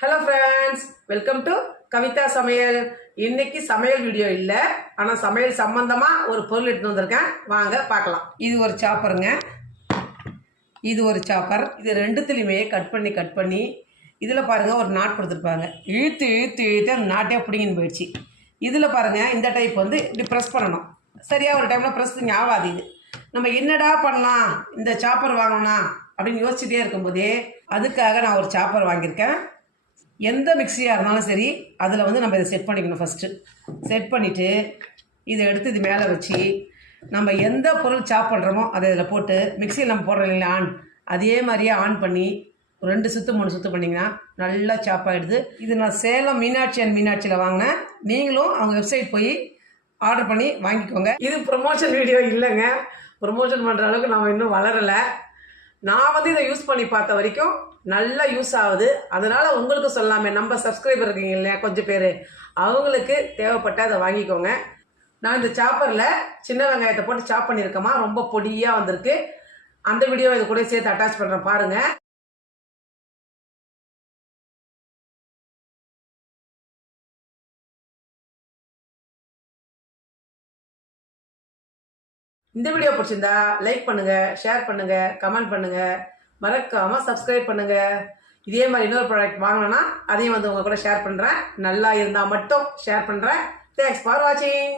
Hello friends, welcome to Kavitha சமையல். இன்னைக்கு சமையல் வீடியோ இல்லை, ஆனால் சமையல் சம்பந்தமாக ஒரு பொருள் எடுத்து வந்திருக்கேன். வாங்க பார்க்கலாம். இது ஒரு சாப்பருங்க, இது ஒரு சாப்பர். இது ரெண்டுத்துலையுமே கட் பண்ணி இதில் பாருங்கள் ஒரு நாட் கொடுத்துருப்பாங்க. இழுத்து அந்த நாட்டே பிடிங்கின்னு போயிடுச்சு. இதில் பாருங்கள், இந்த டைப் வந்து இப்படி ப்ரெஸ் பண்ணணும். சரியாக ஒரு டைமில் ப்ரெஸ் ஆகாது. இது நம்ம என்னடா பண்ணலாம் இந்த சாப்பர் வாங்கணும் அப்படின்னு யோசிச்சுட்டே இருக்கும்போதே அதுக்காக நான் ஒரு சாப்பர் வாங்கியிருக்கேன். எந்த மிக்சியாக இருந்தாலும் சரி, அதில் வந்து நம்ம இதை செட் பண்ணிக்கணும். ஃபஸ்ட்டு செட் பண்ணிவிட்டு இதை எடுத்து இது மேலே வச்சு நம்ம எந்த பொருள் சாப் பண்ணுறோமோ அதை இதில் போட்டு மிக்சியில் நம்ம போடுறோம் இல்லைங்களா ஆன், அதே மாதிரியே ஆன் பண்ணி 2 சுற்று 3 சுற்று பண்ணிங்கன்னா நல்லா சாப் ஆகிடுது. இது நான் சேலம் மீனாட்சியில் வாங்கினேன். நீங்களும் அவங்க வெப்சைட் போய் ஆர்டர் பண்ணி வாங்கிக்கோங்க. இது ப்ரொமோஷன் வீடியோ இல்லைங்க, ப்ரொமோஷன் பண்ணுற அளவுக்கு நம்ம இன்னும் வளரலை. நான் வந்து இதை யூஸ் பண்ணி பார்த்த வரைக்கும் நல்லா யூஸ் ஆகுது. அதனால் உங்களுக்கு சொல்லாமே, நம்ம சப்ஸ்கிரைபர் இருக்கீங்க இல்லையா கொஞ்சம் பேர், அவங்களுக்கு தேவைப்பட்ட அதை வாங்கிக்கோங்க. நான் இந்த சாப்பரில் சின்ன வெங்காயத்தை போட்டு சாப் பண்ணியிருக்கேமா, ரொம்ப பொடியாக வந்திருக்கு. அந்த வீடியோ இது கூட சேர்த்து அட்டாச் பண்ணுறேன் பாருங்கள். இந்த வீடியோ பிடிச்சிருந்தா லைக் பண்ணுங்கள், ஷேர் பண்ணுங்கள், கமெண்ட் பண்ணுங்கள், மறக்காமல் சப்ஸ்கிரைப் பண்ணுங்கள். இதே மாதிரி இன்னொரு ப்ராடக்ட் வாங்கினேன்னா அதையும் வந்து உங்கள் கூட ஷேர் பண்ணுறேன். நல்லா இருந்தால் மட்டும் ஷேர் பண்ணுறேன். தேங்க்ஸ் ஃபார் வாட்சிங்.